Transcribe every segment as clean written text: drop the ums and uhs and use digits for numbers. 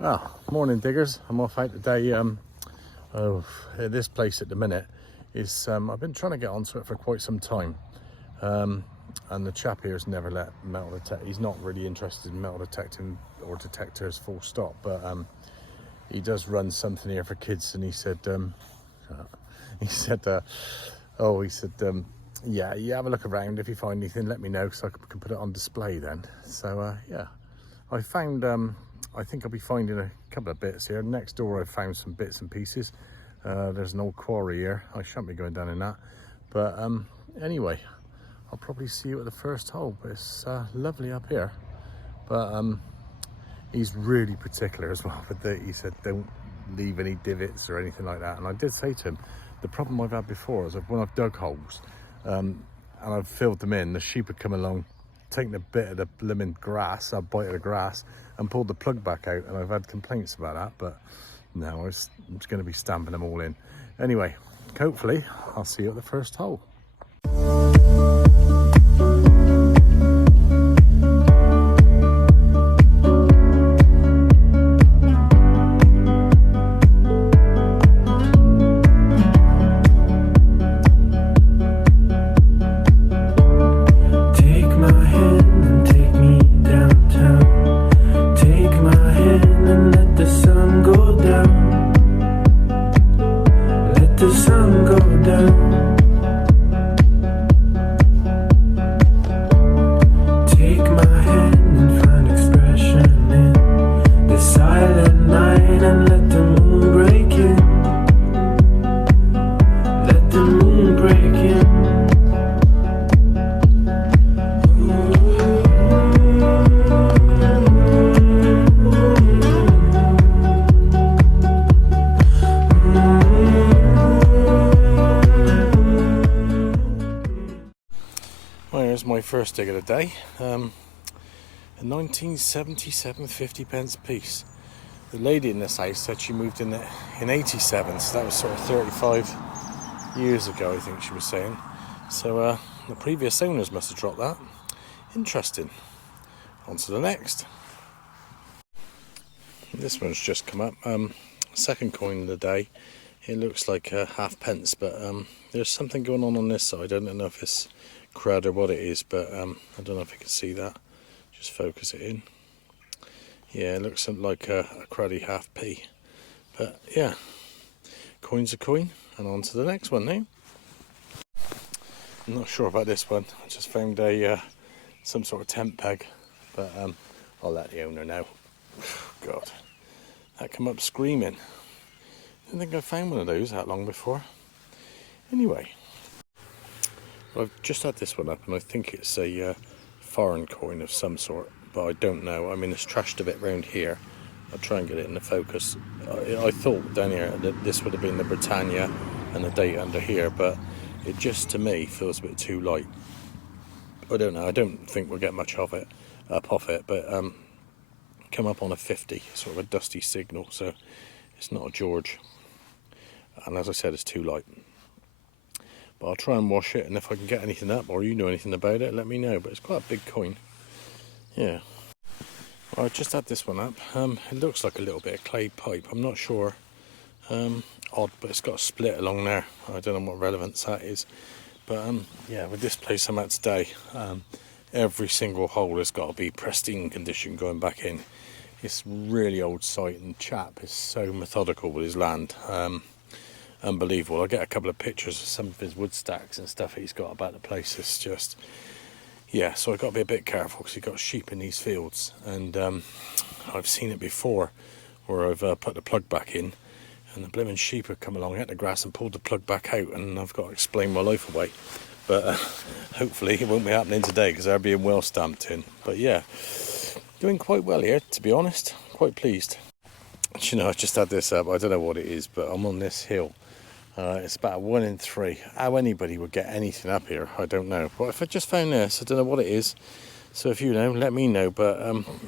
Morning diggers. I'm off out today. This place at the minute is, I've been trying to get onto it for quite some time. And the chap here's never let metal detect. He's not really interested in metal detecting or detectors full stop, but he does run something here for kids, and he said, yeah, you have a look around. If you find anything, let me know, so I can put it on display then. So yeah, I found, I think I'll be finding a couple of bits here. Next door I've found some bits and pieces. There's an old quarry here. I shan't be going down in that. But anyway, I'll probably see you at the first hole. But it's lovely up here. But he's really particular as well. But he said don't leave any divots or anything like that. And I did say to him, the problem I've had before is when I've dug holes and I've filled them in, the sheep would come along, taken a bit of the blooming grass, a bite of the grass, and pulled the plug back out, and I've had complaints about that. But no, I'm just going to be stamping them all in. Anyway, hopefully I'll see you at the first hole. Here's my first dig of the day. A 1977 50p piece. The lady in this house said she moved in 87, so that was sort of 35 years ago, I think she was saying. So the previous owners must have dropped that. Interesting. On to the next. This one's just come up. Second coin of the day. It looks like a halfpence, but there's something going on this side. I don't know if it's crud or what it is, but I don't know if you can see that. Just focus it in. Yeah, it looks like a cruddy half p, but yeah, coin's a coin. And on to the next one now. I'm not sure about this one. I just found a some sort of tent peg, but I'll let the owner know. God, that come up screaming. Didn't think I found one of those that long before. Anyway, I've just had this one up, and I think it's a foreign coin of some sort, but I don't know. I mean, it's trashed a bit round here. I'll try and get it in the focus. I thought down here that this would have been the Britannia and the date under here, but it just, to me, feels a bit too light. I don't know. I don't think we'll get much of it off it, but come up on a 50, sort of a dusty signal, so it's not a George. And as I said, it's too light. But I'll try and wash it, and if I can get anything up, or you know anything about it, let me know. But it's quite a big coin. Yeah. Well, I just had this one up. It looks like a little bit of clay pipe. I'm not sure. Odd, but it's got a split along there. I don't know what relevance that is. But yeah, with this place I'm at today, every single hole has got to be pristine condition going back in. It's really old site, and chap is so methodical with his land. Unbelievable. I'll get a couple of pictures of some of his wood stacks and stuff he's got about the place. It's just, yeah, so I've got to be a bit careful because he's got sheep in these fields, and I've seen it before where I've put the plug back in and the blimmin' sheep have come along, hit the grass and pulled the plug back out, and I've got to explain my life away. But hopefully it won't be happening today because they're being well stamped in. But yeah, doing quite well here, to be honest. Quite pleased. You know, I just had this up. I don't know what it is, but I'm on this hill. It's about 1 in 3. How anybody would get anything up here, I don't know. But if I just found this, I don't know what it is. So if you know, let me know. But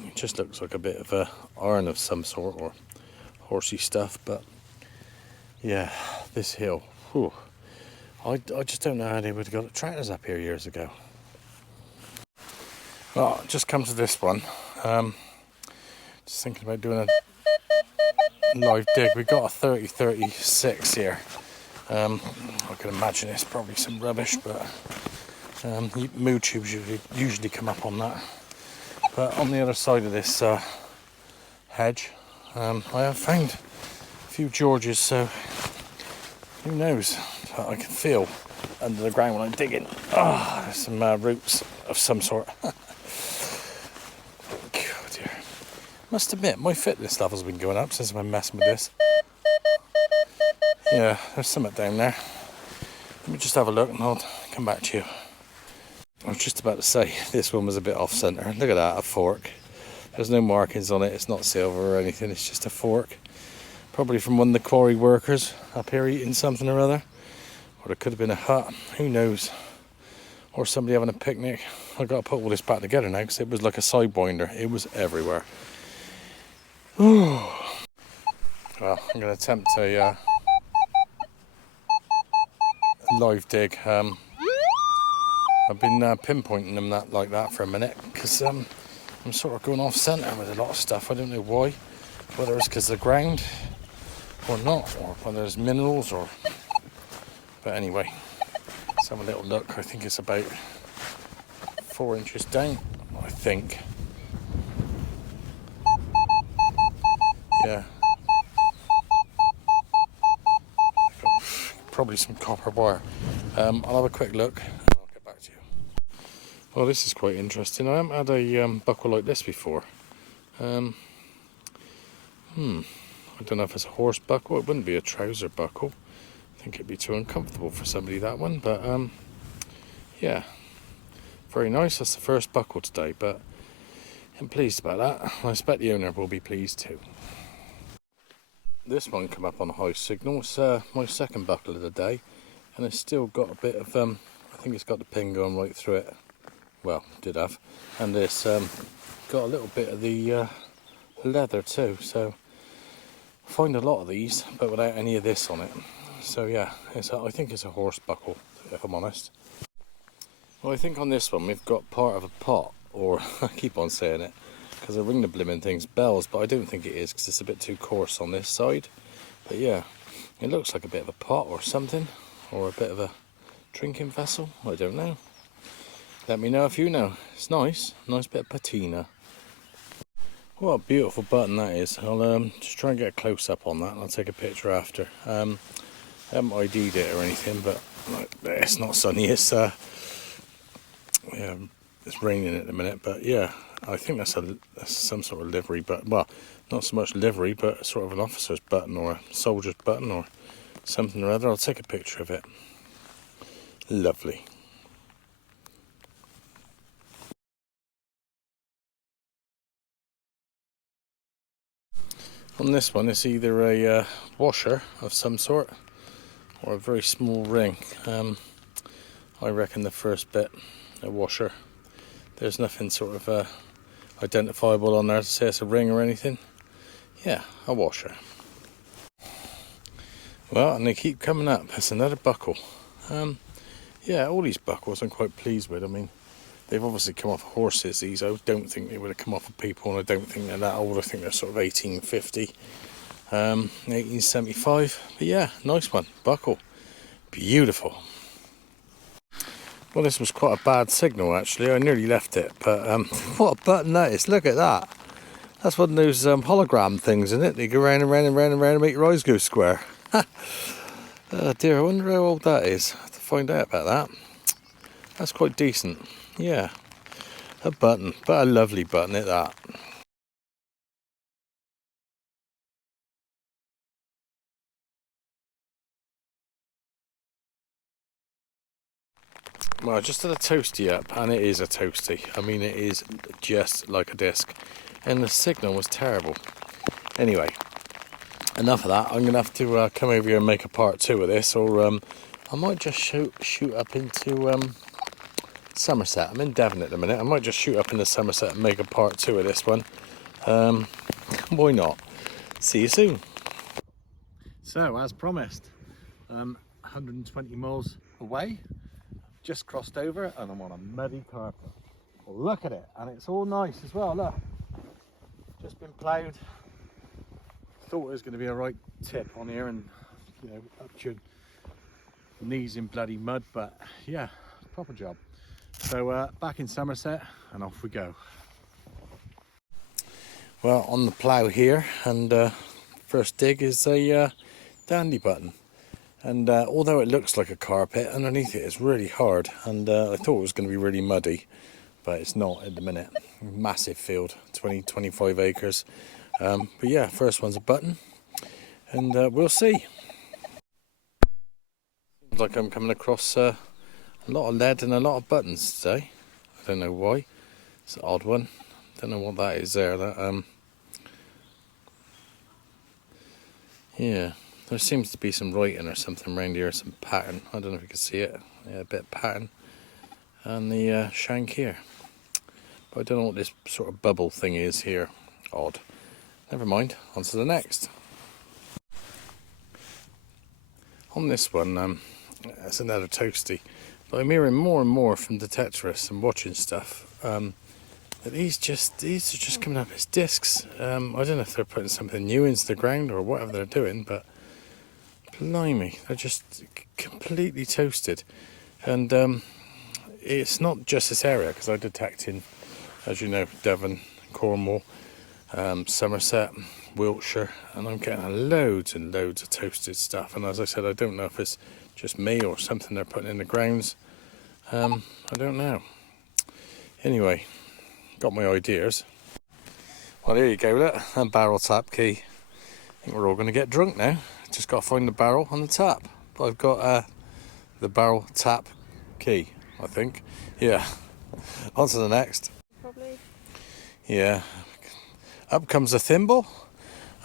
it just looks like a bit of a iron of some sort, or horsey stuff. But yeah, this hill. Whew, I just don't know how they would have got tractors up here years ago. Well, just come to this one. Just thinking about doing live dig. We've got a 30-36 here. I can imagine it's probably some rubbish, but mood tubes usually come up on that. But on the other side of this hedge, I have found a few Georges, so who knows? But I can feel under the ground when I'm digging. Ah, there's some roots of some sort. Oh dear. Must admit, my fitness level's been going up since I've been messing with this. Yeah, there's something down there. Let me just have a look and I'll come back to you. I was just about to say, this one was a bit off centre. Look at that, a fork. There's no markings on it, it's not silver or anything, it's just a fork. Probably from one of the quarry workers up here eating something or other. Or it could have been a hut, who knows. Or somebody having a picnic. I've got to put all this back together now because it was like a sidewinder. It was everywhere. Well, I'm going to attempt a live dig. I've been pinpointing them like that for a minute because I'm sort of going off centre with a lot of stuff. I don't know why, whether it's because of the ground or not, or whether there's minerals or. But anyway, let's have a little look. I think it's about 4 inches down. I think. Yeah. Probably some copper wire. I'll have a quick look and I'll get back to you. Well, this is quite interesting. I haven't had a buckle like this before. I don't know if it's a horse buckle. It wouldn't be a trouser buckle. I think it'd be too uncomfortable for somebody, that one. But yeah, very nice. That's the first buckle today, but I'm pleased about that. I expect the owner will be pleased too. This one come up on a high signal. It's my second buckle of the day, and it's still got a bit of I think it's got the pin going right through it. Well, did have, and it's got a little bit of the leather too. So I find a lot of these, but without any of this on it. So yeah, I think it's a horse buckle, if I'm honest. Well, I think on this one we've got part of a pot, or I keep on saying it because I ring the blimmin' things bells, but I don't think it is because it's a bit too coarse on this side. But yeah, it looks like a bit of a pot or something, or a bit of a drinking vessel. I don't know. Let me know if you know. It's nice bit of patina. What a beautiful button that is. I'll just try and get a close up on that and I'll take a picture after. I haven't ID'd it or anything, but it's not sunny. It's yeah, it's raining at the minute, but yeah, I think that's some sort of livery, but well, not so much livery, but sort of an officer's button or a soldier's button or something or other. I'll take a picture of it. Lovely. On this one, it's either a washer of some sort or a very small ring. I reckon the first bit, a washer. There's nothing sort of identifiable on there to say it's a ring or anything. Yeah, a washer. Well, and they keep coming up. It's another buckle. Yeah, all these buckles I'm quite pleased with. I mean, they've obviously come off horses. These, I don't think they would have come off of people, and I don't think they're that old. I think they're sort of 1850, 1875. But yeah, nice one, buckle, beautiful. Well, this was quite a bad signal actually. I nearly left it, but what a button that is! Look at that. That's one of those hologram things, isn't it? They go round and round and round and round and make your eyes go square. Oh dear, I wonder how old that is. I have to find out about that. That's quite decent. Yeah, a button, but a lovely button at that. Well, I just had a toasty up, and it is a toasty. I mean, it is just like a disc, and the signal was terrible. Anyway, enough of that. I'm going to have to come over here and make a part 2 of this, or I might just shoot up into Somerset. I'm in Devon at the minute. I might just shoot up into Somerset and make a part 2 of this one. Why not? See you soon. So, as promised, 120 miles away, just crossed over, and I'm on a muddy carpet. Well, look at it, and it's all nice as well. Look, just been ploughed, thought it was going to be a right tip on here and, you know, up to your knees in bloody mud, but yeah, proper job. So back in Somerset and off we go. Well, on the plough here, and first dig is a dandy button. And although it looks like a carpet, underneath it is really hard, and I thought it was going to be really muddy, but it's not at the minute. Massive field, 25 acres. But yeah, first one's a button, and we'll see. Seems like I'm coming across a lot of lead and a lot of buttons today. I don't know why. It's an odd one. Don't know what that is there. That yeah, there seems to be some writing or something around here, some pattern. I don't know if you can see it. Yeah, a bit of pattern. And the shank here. But I don't know what this sort of bubble thing is here. Odd. Never mind. On to the next. On this one, it's another toasty. But I'm hearing more and more from detectorists and watching stuff that these are just coming up as discs. I don't know if they're putting something new into the ground or whatever they're doing, but blimey, they're just completely toasted. And it's not just this area, because I detect in, as you know, Devon, Cornwall, Somerset, Wiltshire, and I'm getting loads and loads of toasted stuff. And as I said, I don't know if it's just me or something they're putting in the grounds. I don't know. Anyway, got my ideas. Well, there you go, look, a barrel tap key. I think we're all going to get drunk now. Just got to find the barrel on the tap. But I've got the barrel tap key, I think. Yeah. On to the next. Probably. Yeah. Up comes a thimble.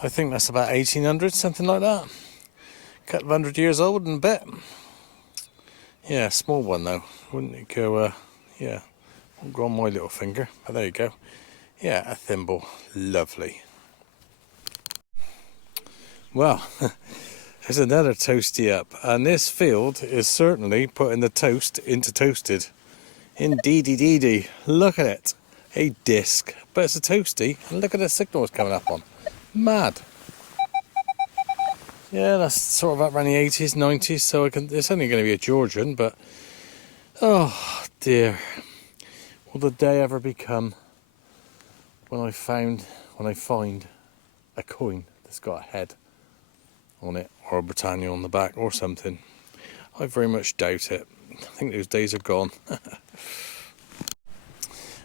I think that's about 1800, something like that. A couple of 100 years old and a bit. Yeah, small one though. Wouldn't it go, yeah, won't go on my little finger. But there you go. Yeah, a thimble. Lovely. Well, there's another toasty up. And this field is certainly putting the toast into toasted. Indeedy. Look at it. A disc. But it's a toasty. And look at the signal it's coming up on. Mad. Yeah, that's sort of up around the 80s, 90s, so it's only going to be a Georgian, but oh dear, will the day ever become when I find a coin that's got a head on it, or a Britannia on the back, or something? I very much doubt it. I think those days are gone.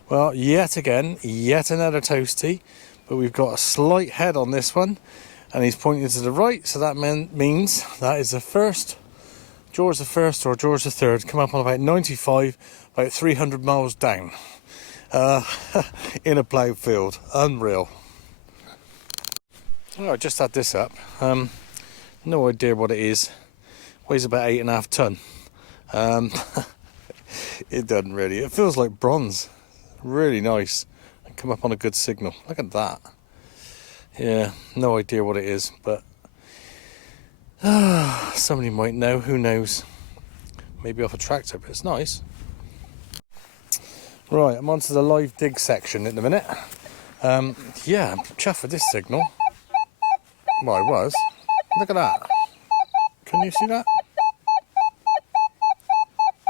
Well, yet another toasty, but we've got a slight head on this one. And he's pointing to the right, so that means that is the first, George the First or George the Third, come up on about 95, about 300 miles down, in a ploughed field. Unreal. Oh, I just had this up. No idea what it is. Weighs about 8.5 ton. It doesn't really. It feels like bronze. Really nice. And come up on a good signal. Look at that. Yeah, no idea what it is, but somebody might know, who knows. Maybe off a tractor, but it's nice. Right, I'm on to the live dig section in a minute. Yeah, I'm chuffed with this signal. Well, I was. Look at that. Can you see that?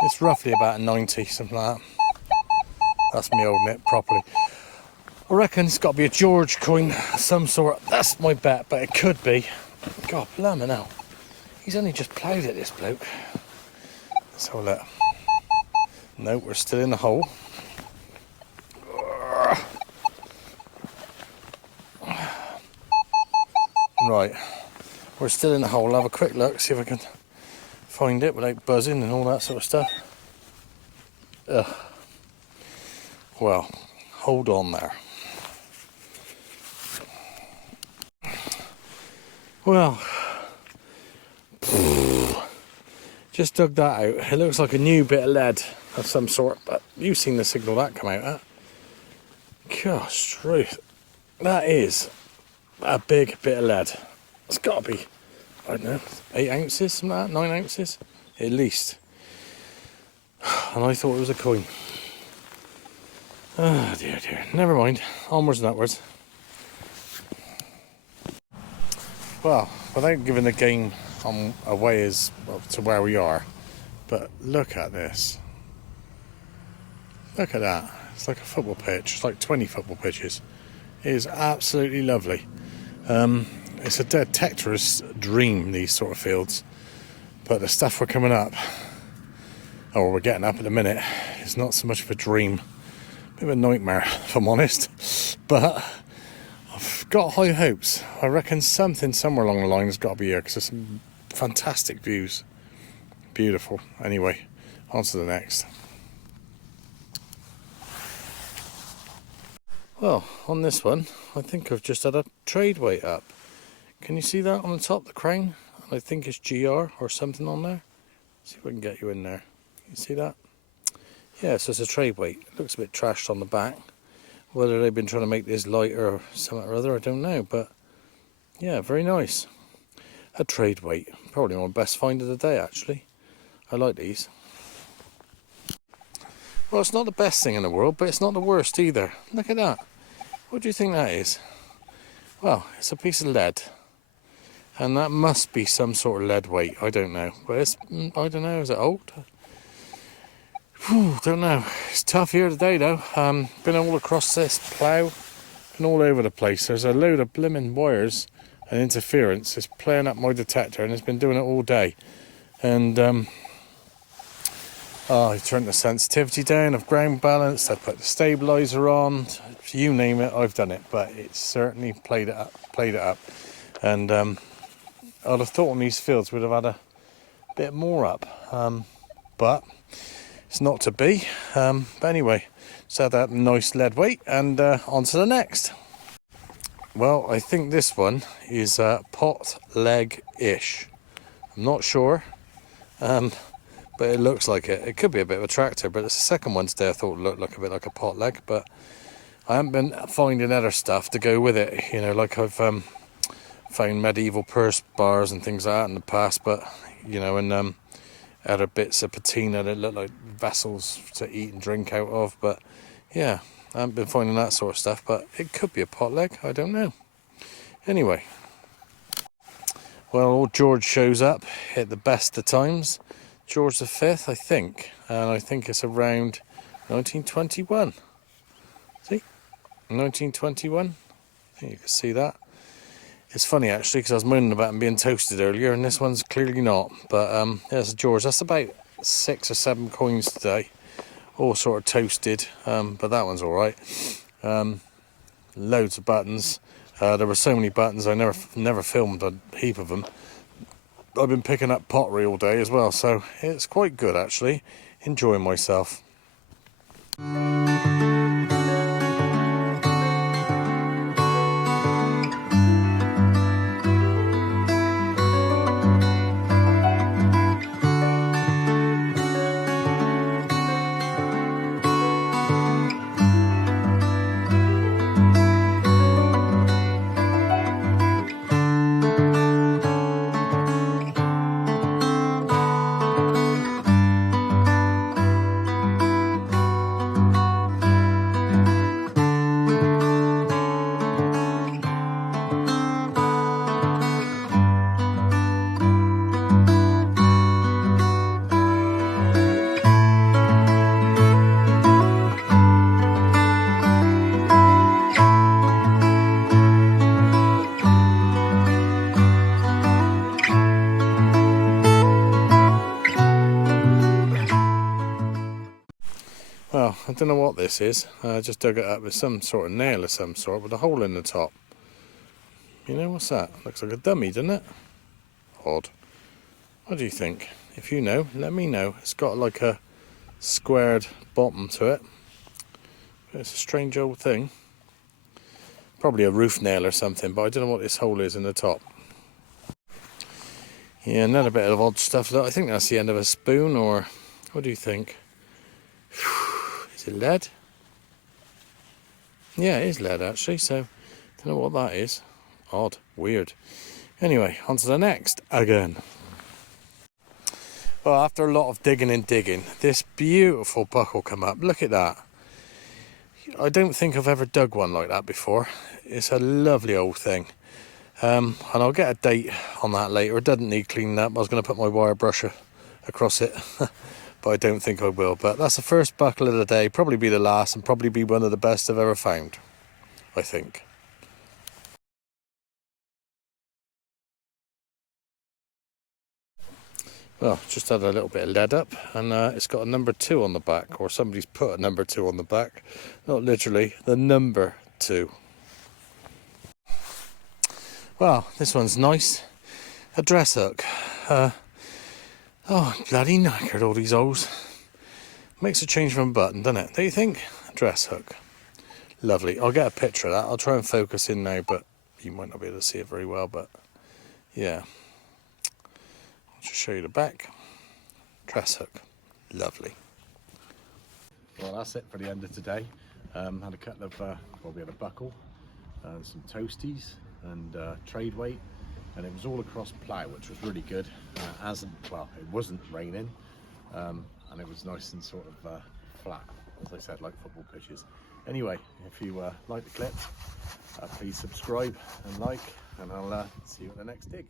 It's roughly about a 90, something like that. That's me holding it properly. I reckon it's got to be a George coin of some sort. That's my bet, but it could be. God, blimey now. He's only just ploughed it, this bloke. Let's have a look. No, we're still in the hole. Right, we're still in the hole. I'll have a quick look, see if I can find it without buzzing and all that sort of stuff. Ugh. Well, hold on there. Well, just dug that out. It looks like a new bit of lead of some sort, but you've seen the signal that come out at. Gosh, truth. That is a big bit of lead. It's got to be, I don't know, 8 ounces, something like that, 9 ounces, at least. And I thought it was a coin. Oh dear. Never mind. Onwards and upwards. Well, without giving the game away as well, to where we are, but look at this. Look at that. It's like a football pitch. It's like 20 football pitches. It is absolutely lovely. It's a detectorist's dream, these sort of fields. But the stuff we're coming up, or we're getting up at the minute, is not so much of a dream. Bit of a nightmare, if I'm honest. But I've got high hopes. I reckon something somewhere along the line has got to be here, because there's some fantastic views. Beautiful. Anyway, on to the next. Well, on this one, I think I've just had a trade weight up. Can you see that on the top, the crown? I think it's GR or something on there. See if I can get you in there. You see that? Yeah, so it's a trade weight. It looks a bit trashed on the back. Whether they've been trying to make this lighter or something or other, I don't know. But yeah, very nice. A trade weight. Probably my best find of the day, actually. I like these. Well, it's not the best thing in the world, but it's not the worst either. Look at that. What do you think that is? Well, it's a piece of lead. And that must be some sort of lead weight. I don't know. But it's, I don't know, is it old? Whew, don't know. It's tough here today though. Been all across this plough. Been all over the place. There's a load of blimmin' wires and interference. It's playing up my detector and it's been doing it all day. And I turned the sensitivity down, I've ground balanced, I've put the stabilizer on, you name it, I've done it, but it's certainly played it up. And I'd have thought on these fields we'd have had a bit more up, but it's not to be. But anyway, just had that nice lead weight, and on to the next. Well, I think this one is pot leg-ish. I'm not sure. But it looks like it. It could be a bit of a tractor, but it's the second one today I thought looked like a bit like a pot leg, but I haven't been finding other stuff to go with it, you know, like I've found medieval purse bars and things like that in the past, but, you know, and other bits of patina that look like vessels to eat and drink out of, but yeah, I haven't been finding that sort of stuff, but it could be a pot leg, I don't know. Anyway, well, old George shows up at the best of times. George V, I think, and I think it's around 1921. See? 1921. I think you can see that. It's funny actually, because I was moaning about them being toasted earlier, and this one's clearly not. But there's a George. That's about 6 or 7 coins today, all sort of toasted. But that one's all right. Loads of buttons. There were so many buttons. I never filmed a heap of them. I've been picking up pottery all day as well, so it's quite good actually. Enjoying myself. Well, I don't know what this is. I just dug it up with some sort of nail of some sort with a hole in the top. You know, what's that? Looks like a dummy, doesn't it? Odd. What do you think? If you know, let me know. It's got like a squared bottom to it. It's a strange old thing. Probably a roof nail or something, but I don't know what this hole is in the top. Yeah, another bit of odd stuff. Look, I think that's the end of a spoon, or what do you think? Is it lead? Yeah, it is lead actually, so don't know what that is. Odd, weird. Anyway, on to the next again. Well, after a lot of digging and digging, this beautiful buckle come up. Look at that. I don't think I've ever dug one like that before. It's a lovely old thing. And I'll get a date on that later. It doesn't need cleaning up. I was going to put my wire brusher across it, but I don't think I will. But that's the first buckle of the day, probably be the last, and probably be one of the best I've ever found, I think. Well, just had a little bit of lead up, and it's got a number 2 on the back, or somebody's put a number 2 on the back. Not literally, the number 2. Well, this one's nice. A dress hook. Oh, I'm bloody knackered, all these holes. Makes a change from a button, doesn't it? Don't you think? A dress hook. Lovely. I'll get a picture of that. I'll try and focus in now, but you might not be able to see it very well, but yeah. I'll just show you the back. Dress hook. Lovely. Well, that's it for the end of today. Had a couple of, well, we had a buckle, some toasties and trade weight, and it was all across plough, which was really good. Well, it wasn't raining, and it was nice and sort of flat, as I said, like football pitches. Anyway, if you like the clip, please subscribe and like, and I'll see you at the next dig.